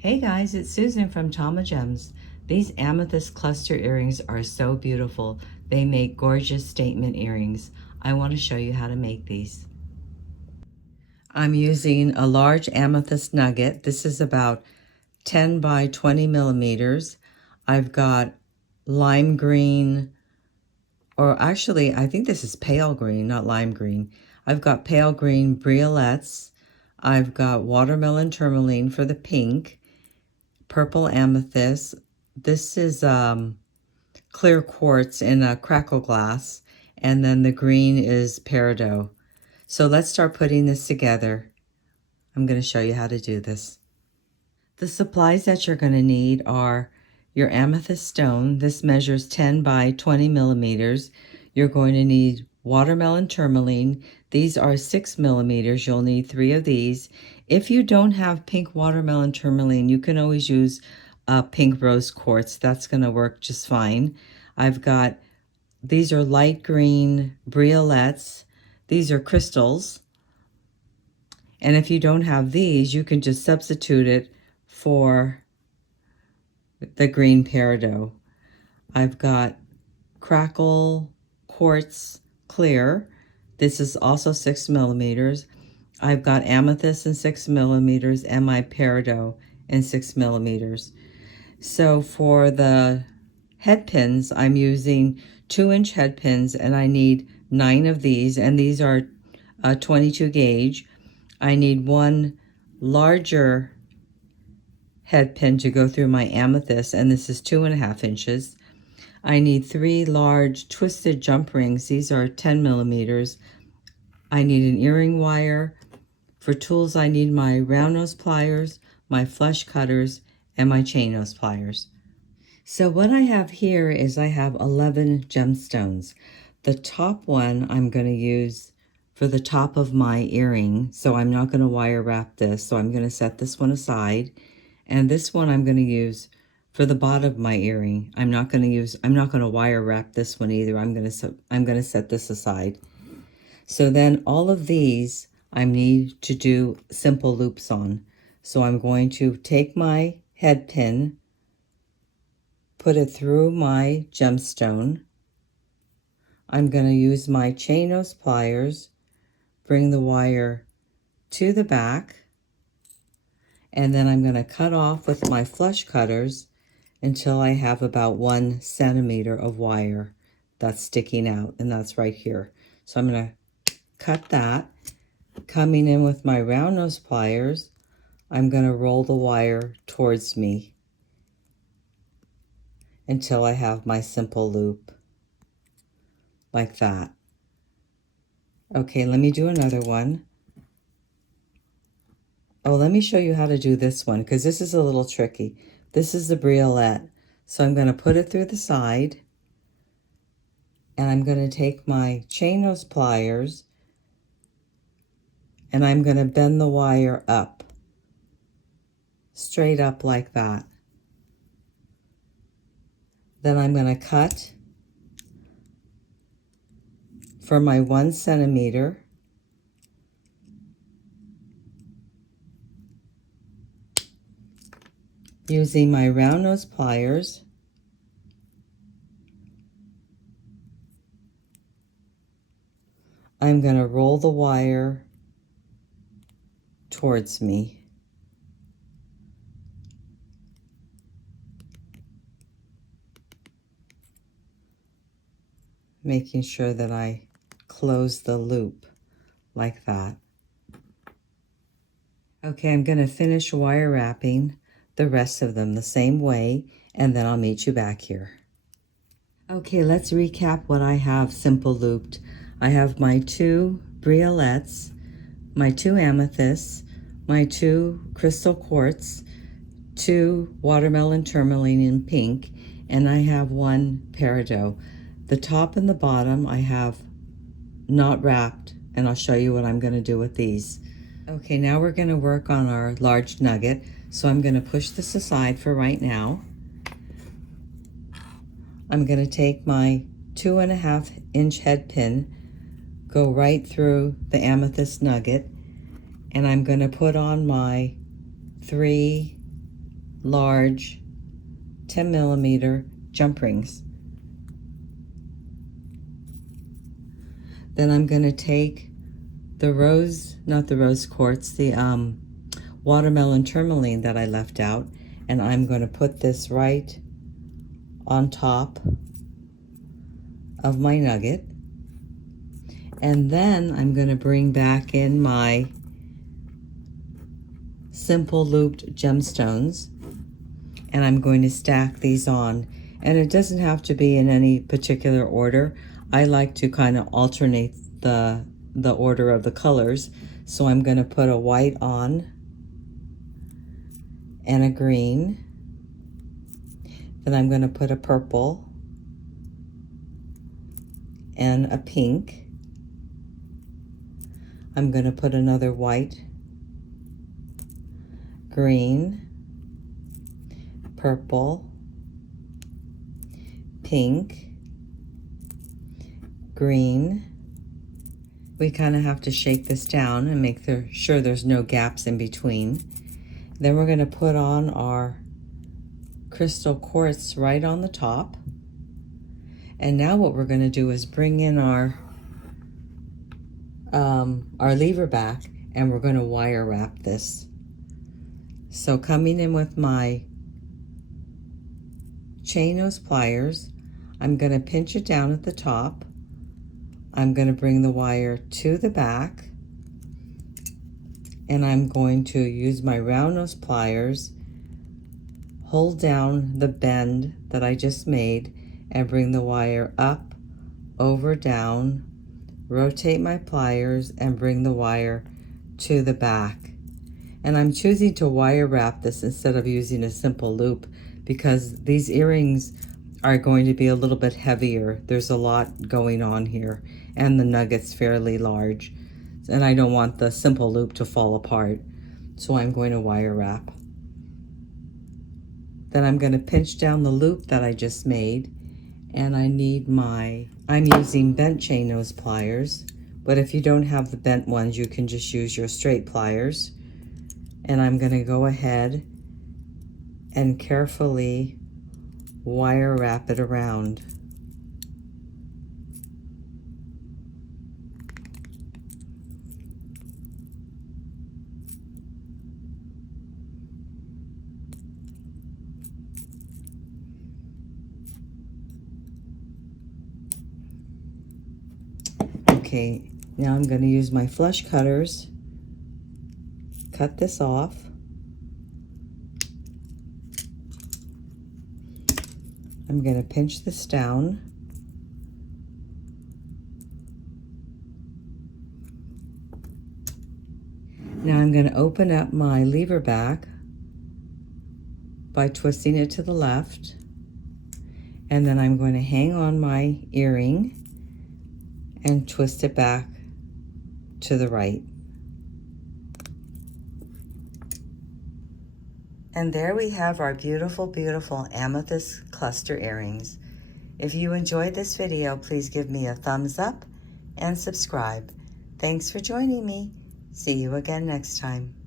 Hey guys, it's Susan from Tamagems. These amethyst cluster earrings are so beautiful. They make gorgeous statement earrings. I want to show you how to make these. I'm using a large amethyst nugget. This is about 10 by 20 millimeters. I've got lime green, or actually I think this is pale green, not lime green. I've got pale green briolettes. I've got watermelon tourmaline for the pink. Purple amethyst. This is clear quartz in a crackle glass, and then the green is peridot. So let's start putting this together. I'm going to show you how to do this. The supplies that you're going to need are your amethyst stone. This measures 10 by 20 millimeters. You're going to need watermelon tourmaline. These are 6 millimeters. You'll need 3 of these. If you don't have pink watermelon tourmaline, you can always use pink rose quartz. That's going to work just fine. These are light green briolettes. These are crystals. And if you don't have these, you can just substitute it for the green peridot. I've got crackle quartz clear. This is also 6 millimeters. I've got amethyst in 6 millimeters and my peridot in 6 millimeters. So for the head pins, I'm using 2-inch head pins, and I need 9 of these, and these are 22 gauge. I need 1 larger head pin to go through my amethyst, and this is 2.5 inches. I need 3 large twisted jump rings. These are 10 millimeters. I need an earring wire. For tools, I need my round nose pliers, my flush cutters, and my chain nose pliers. So what I have here is I have 11 gemstones. The top one I'm going to use for the top of my earring, so I'm not going to wire wrap this, so I'm going to set this one aside. And this one I'm going to use for the bottom of my earring. I'm not going to wire wrap this one either. I'm going to set this aside. So then all of these I need to do simple loops on. So I'm going to take my head pin, put it through my gemstone. I'm going to use my chain nose pliers, bring the wire to the back, and then I'm going to cut off with my flush cutters until I have about 1 centimeter of wire that's sticking out, and that's right here. So I'm going to cut that. Coming in with my round nose pliers, I'm going to roll the wire towards me until I have my simple loop, like that. Okay, let me do another one. Oh, let me show you how to do this one, because this is a little tricky. This is the briolette. So I'm going to put it through the side, and I'm going to take my chain nose pliers, and I'm going to bend the wire up, straight up like that. Then I'm going to cut for my 1 centimeter. Using my round nose pliers, I'm going to roll the wire towards me. Making sure that I close the loop like that. Okay, I'm going to finish wire wrapping the rest of them the same way, and then I'll meet you back here. Okay, let's recap what I have simple looped. I have my 2 briolettes, my 2 amethysts, my 2 crystal quartz, 2 watermelon tourmaline in pink, and I have 1 peridot. The top and the bottom I have not wrapped, and I'll show you what I'm going to do with these. Okay, now we're going to work on our large nugget, so I'm going to push this aside for right now. I'm going to take my 2.5 inch head pin, go right through the amethyst nugget, and I'm going to put on my 3 large 10mm jump rings. Then I'm going to take the rose quartz, the watermelon tourmaline that I left out, and I'm going to put this right on top of my nugget. And then I'm going to bring back in my simple looped gemstones, and I'm going to stack these on. And it doesn't have to be in any particular order. I like to kind of alternate the order of the colors. So I'm going to put a white on and a green. Then I'm going to put a purple and a pink. I'm going to put another white, green, purple, pink, green. We kind of have to shake this down and make sure there's no gaps in between. Then we're going to put on our crystal quartz right on the top. And now what we're going to do is bring in our leverback, and we're going to wire wrap this. So coming in with my chain nose pliers, I'm going to pinch it down at the top. I'm going to bring the wire to the back, and I'm going to use my round nose pliers, hold down the bend that I just made, and bring the wire up, over, down, rotate my pliers, and bring the wire to the back. And I'm choosing to wire wrap this instead of using a simple loop because these earrings are going to be a little bit heavier. There's a lot going on here, and the nugget's fairly large, and I don't want the simple loop to fall apart, so I'm going to wire wrap. Then I'm going to pinch down the loop that I just made, and I'm using bent chain nose pliers, but if you don't have the bent ones, you can just use your straight pliers. And I'm going to go ahead and carefully wire wrap it around. Okay, now I'm going to use my flush cutters, cut this off. I'm going to pinch this down. Now I'm going to open up my leverback by twisting it to the left, and then I'm going to hang on my earring and twist it back to the right. And there we have our beautiful, beautiful amethyst cluster earrings. If you enjoyed this video, please give me a thumbs up and subscribe. Thanks for joining me. See you again next time.